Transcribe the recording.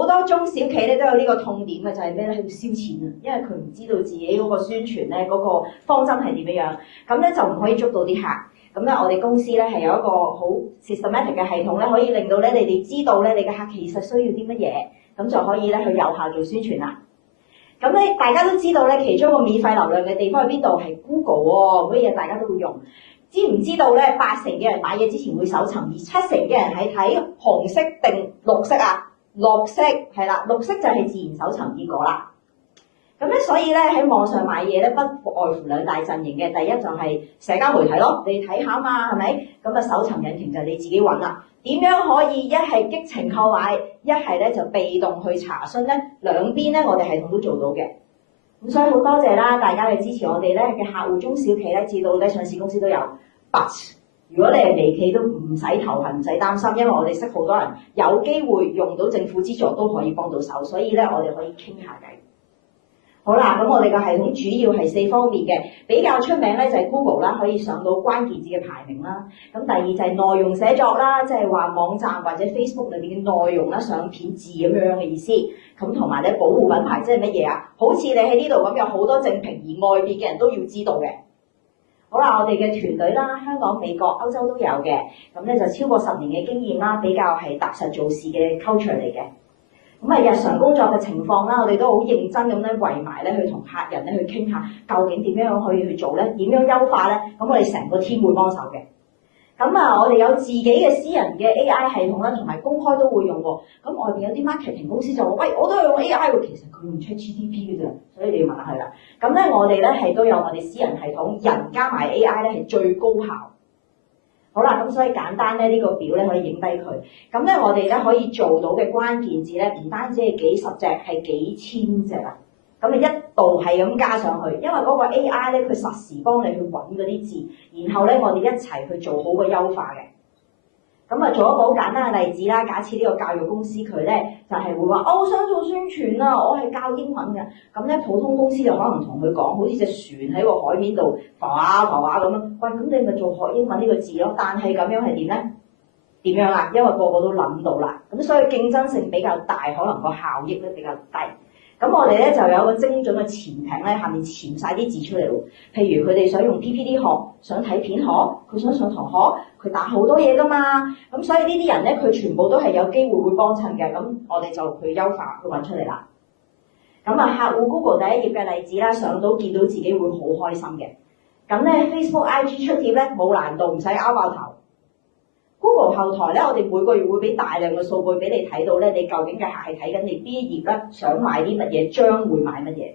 好多中小企咧都有呢個痛點嘅，就係咩咧？喺度燒錢啊，因為佢唔知道自己嗰個宣傳咧嗰個方針係點樣，咁咧就唔可以捉到啲客。咁咧，我哋公司咧係有一個好 systematic 嘅系統咧，可以令到咧你哋知道咧你嘅客其實需要啲乜嘢，咁就可以咧去有效做宣傳啦。咁咧大家都知道咧，其中一個免費流量嘅地方喺邊度？係 Google 喎，乜嘢大家都會用。知唔知道咧？80%嘅人買嘢之前會搜尋，而70%嘅人係睇紅色定綠色啊？綠色係啦，綠色就係自然搜尋結果啦。咁咧，所以咧喺網上買嘢咧，不外乎兩大陣營嘅。第一就係社交媒體咯，你睇下嘛，係咪？咁啊，搜尋引擎就你自己揾啦。點樣可以一係激情購買，一係咧就被動去查詢咧？兩邊咧，我哋系統都做到嘅。咁所以好多謝啦，大家嘅支持我哋咧嘅客戶中小企咧，至到咧上市公司都有。But 如果你係微企都唔使頭痕，唔使擔心，因為我哋識好多人有機會用到政府資助都可以幫到手，所以咧我哋可以傾下偈。好啦，咁我哋個系統主要係4方面嘅，比較出名咧就係 Google 啦，可以上到關鍵字嘅排名啦。咁第二就係內容寫作啦，即係話網站或者 Facebook 裏邊嘅內容啦，相片字咁樣嘅意思。咁同埋咧保護品牌即係乜嘢啊？好似你喺呢度咁有好多正評，而外邊嘅人都要知道嘅。好啦，我哋嘅團隊啦，香港、美國、歐洲都有嘅，咁咧就超過10年嘅經驗啦，比較係踏實做事嘅 culture 嚟嘅。咁啊，日常工作嘅情況啦，我哋都好認真咁咧圍埋咧去同客人咧去傾下，究竟點樣可以去做咧？點樣優化咧？咁我哋成個 team 會幫手嘅。咁啊，我哋有自己嘅私人嘅 AI 系統啦，同埋公開都會用喎。咁外邊有啲 marketing 公司就話：喂，我都係用 AI 喎，其實佢用 ChatGPT 嘅啫，所以你要問下佢啦。咁咧，我哋咧係都有我哋私人系統，人加埋 AI 咧係最高效。好啦，咁所以簡單咧，呢個表咧可以影低佢。咁咧，我哋咧可以做到嘅關鍵字咧，唔單止係幾十隻，係幾千隻啊！咁你一度係咁加上去，因為嗰個 AI 咧，佢實時幫你去揾嗰啲字，然後咧我哋一齊去做好個優化嘅。咁啊，做一個好簡單嘅例子啦。假設呢個教育公司佢咧就係會話：哦，我想做宣傳啊，我係教英文嘅。咁咧普通公司就可能同佢講，好似隻船喺個海面度浮下浮下咁樣。喂，咁你咪做學英文呢個字咯。但係咁樣係點咧？點樣啊？因為個個都諗到啦。咁所以競爭性比較大，可能個效益咧比較低。咁我哋咧就有一個精準嘅潛艇咧，下面潛晒啲字出嚟喎。譬如佢哋想用 PPT 學，想睇片學，佢想上堂學，佢打好多嘢噶嘛。咁所以呢啲人咧，佢全部都係有機會會幫襯嘅。咁我哋就去優化，去揾出嚟啦。咁啊，客戶 Google 第一頁嘅例子啦，上到見到自己會好開心嘅。咁咧 Facebook IG 出帖咧冇難度，唔使拗爆頭。Google 後台咧，我哋每個月會俾大量嘅數據俾你睇到咧，你究竟嘅客係睇緊你邊一頁咧，想買啲乜嘢，將會買乜嘢。